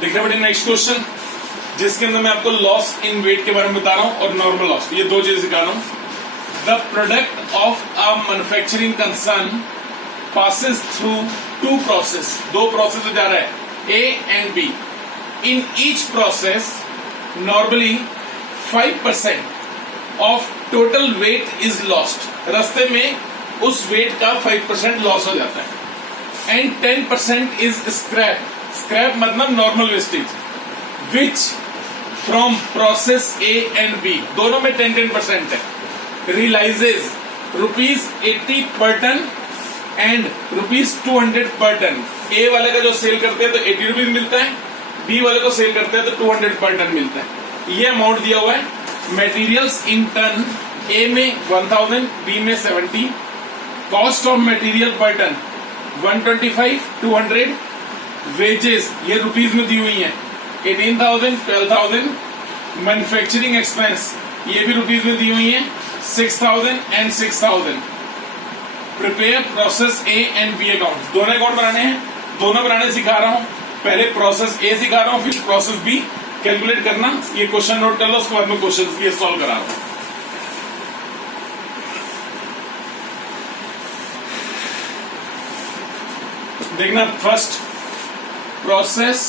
देखिए बेटे next question, जिसके अंदर मैं आपको लॉस इन वेट के बारे में बता रहा हूं और नॉर्मल लॉस, ये दो चीजें सिखा रहा हूं। The product of a manufacturing concern passes through two process, दो प्रोसेस में जा रहा है A and B. In each process, normally 5% of total weight is lost. रास्ते में उस वेट का 5% लॉस हो जाता है। And 10% is scrap. Scrap मतलब normal wastage, which from process A and B, दोनों में 10% है, realizes ₹80 per ton एंड ₹200 पर टन। ए वाले का जो सेल करते हैं तो 80 रुपीज मिलता है, बी वाले को सेल करते हैं तो 200 पर टन मिलता है। ये अमाउंट दिया हुआ है। मटेरियल्स इन टन, ए में 1000, बी में 70। कॉस्ट ऑफ मटेरियल पर टन 125, 200। वेजेस ये रुपीज में दी हुई है 18,000, 12,000। मैन्युफैक्चरिंग एक्सपेंस ये भी रुपीज में दी हुई है 6,000 and 6,000। Prepare process A and B account, दोनों अकाउंट बनाने हैं, दोनों बनाने सिखा रहा हूं। पहले प्रोसेस ए सिखा रहा हूं, फिर प्रोसेस बी कैलकुलेट करना। ये क्वेश्चन नोट कर लो, उसके बाद में क्वेश्चन ये सॉल्व करा रहा हूं। देखना, first process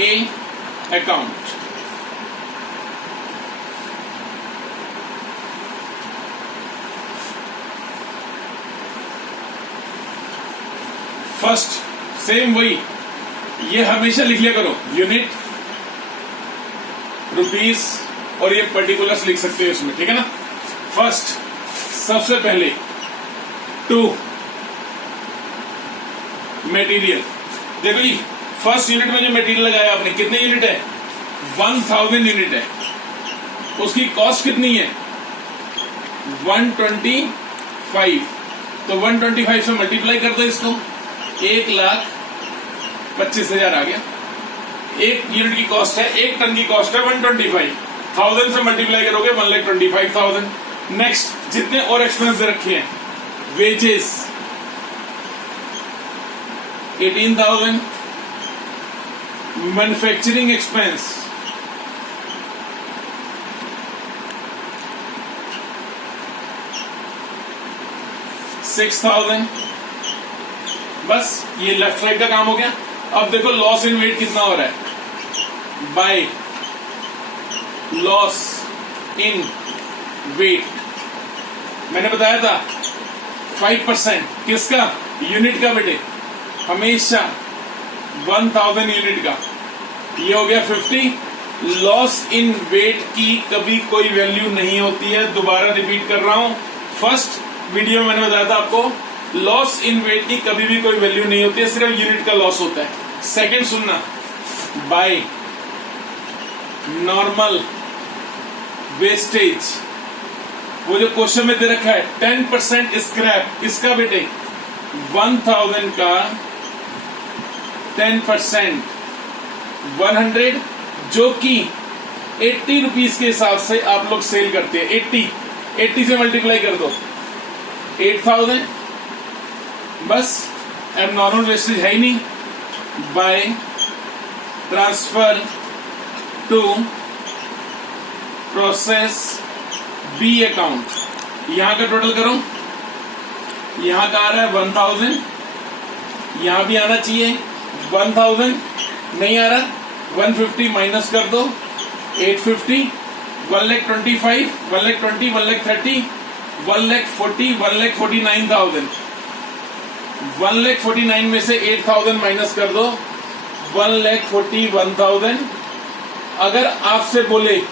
a account, first sem वही, ये हमेशा लिख लिया करो, यूनिट, रुपीस और ये पर्टिकुलर्स लिख सकते हो इसमें, ठीक है ना। फर्स्ट सबसे पहले टू मटेरियल, देखो जी फर्स्ट यूनिट में जो मटेरियल लगाया आपने, कितने यूनिट है, 1000 यूनिट है। उसकी कॉस्ट कितनी है 125, तो 125 से मल्टीप्लाई कर दो इसको, 1,25,000 आ गया। एक यूनिट की कॉस्ट है, एक टन की कॉस्ट है 125, 1000 से मल्टीप्लाई करोगे 1,25,000। नेक्स्ट जितने और एक्सपेंस दे रखे हैं, वेजेस 18,000, मैन्युफैक्चरिंग एक्सपेंस 6,000। बस ये लेफ्ट साइड का काम हो गया। अब देखो लॉस इन वेट कितना हो रहा है, बाय लॉस इन वेट मैंने बताया था 5%, किसका, यूनिट का बेटे, हमेशा 1000 यूनिट का। ये हो गया 50। लॉस इन वेट की कभी कोई वैल्यू नहीं होती है, दोबारा रिपीट कर रहा हूं। फर्स्ट वीडियो में मैंने बताया था आपको, लॉस इन वेट की कभी भी कोई वैल्यू नहीं होती है, सिर्फ यूनिट का लॉस होता है। सेकंड सुनना, बाय नॉर्मल वेस्टेज, वो जो क्वेश्चन में दे रखा है 10% स्क्रैप, इसका बेटे 1000 का 10% 100, जो कि 80 रुपीज के हिसाब से आप लोग सेल करते हैं। 80 से मल्टीप्लाई कर दो 8000, बस अब नॉर्मल वेस्टेज है ही नहीं। By transfer to process B account, यहां का टोटल करो, यहां का आ रहा है 1000, यहां भी आना चाहिए 1000, नहीं आ रहा, 150 माइनस कर दो 850, 1,25,000, 1,20,000, 1,30,000, 1,40,000, 1,49,000, 1,49,000 में से 8,000 माइनस कर दो 1,41,000। अगर आपसे बोले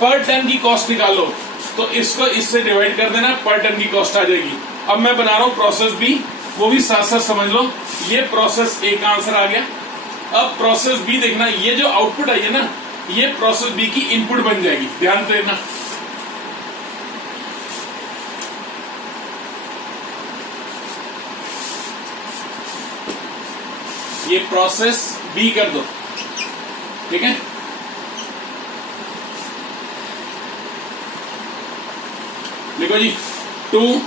पर टन की कॉस्ट निकालो तो इसको इससे डिवाइड कर देना, पर टन की कॉस्ट आ जाएगी। अब मैं बना रहा हूं प्रोसेस बी, वो भी साथ साथ समझ लो। ये प्रोसेस ए का आंसर आ गया। अब प्रोसेस बी देखना, ये जो आउटपुट आई है ना, ये प्रोसेस बी की इनपुट बन जाएगी, ध्यान देना। ये प्रोसेस बी कर दो, ठीक है। लिखो जी, to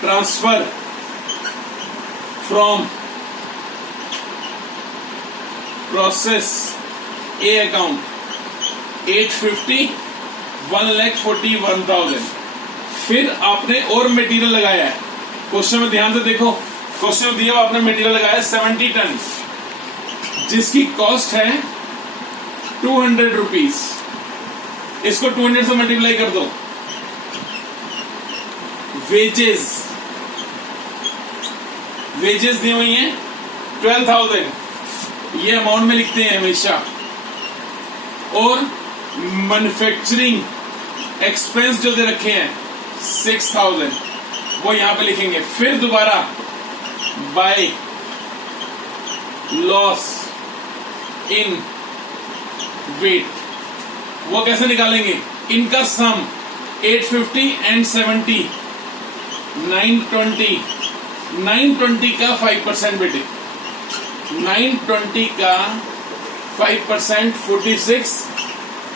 transfer from process a account 850 1,41,000। फिर आपने और मटेरियल लगाया है। क्वेश्चन में ध्यान से देखो, क्वेश्चन में दिया आपने मटेरियल लगाया 70 टन, जिसकी कॉस्ट है 200 रुपीज। इसको 200 से मल्टीप्लाई कर दो। वेजेस दी हुई है 12,000, ये अमाउंट में लिखते हैं हमेशा। और मैन्युफैक्चरिंग एक्सपेंस जो दे रखे हैं 6,000, वो यहां पे लिखेंगे। फिर दोबारा बाय लॉस इन वेट, वो कैसे निकालेंगे? इनका सम 850 एंड 70 920, 920 का 5% बेटे, 920 का 5% 46,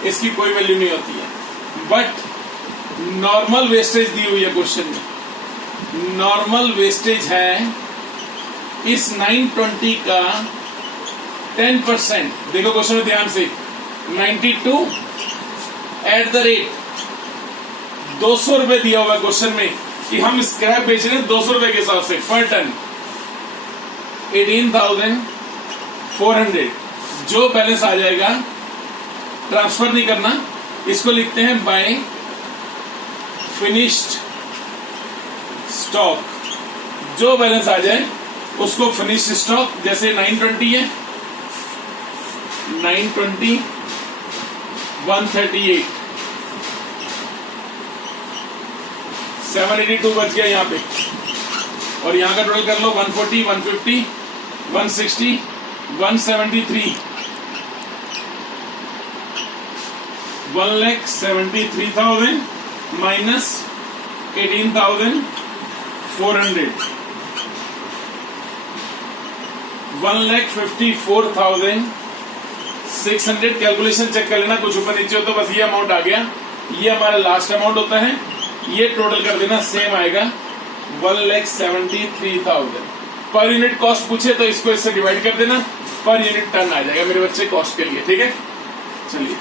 इसकी कोई वैल्यू नहीं होती है। बट नॉर्मल वेस्टेज दी हुई है क्वेश्चन में, नॉर्मल वेस्टेज है इस 920 का 10%। देखो क्वेश्चन में ध्यान से, 92 एट द रेट 200 रुपए दिया हुआ है क्वेश्चन में कि हम स्क्रैप बेच रहे हैं 200 रुपए के हिसाब से पर टन, 18,400। जो बैलेंस आ जाएगा ट्रांसफर नहीं करना, इसको लिखते हैं बाय फिनिश्ड स्टॉक। जो बैलेंस आ जाए उसको फिनिश्ड स्टॉक, जैसे 920 है 920 138 782 बच गया यहाँ पे। और यहाँ का टोटल कर लो 140 150 160 173 1,73,000 माइनस 18,400 1,54,600। कैलकुलेशन चेक कर लेना, कुछ ऊपर नीचे हो तो बस ये अमाउंट आ गया। ये हमारा लास्ट अमाउंट होता है, ये टोटल कर देना, सेम आएगा 1,73,000। पर यूनिट कॉस्ट पूछे तो इसको इससे डिवाइड कर देना, पर यूनिट टन आ जाएगा मेरे बच्चे कॉस्ट के लिए। ठीक है, चलिए।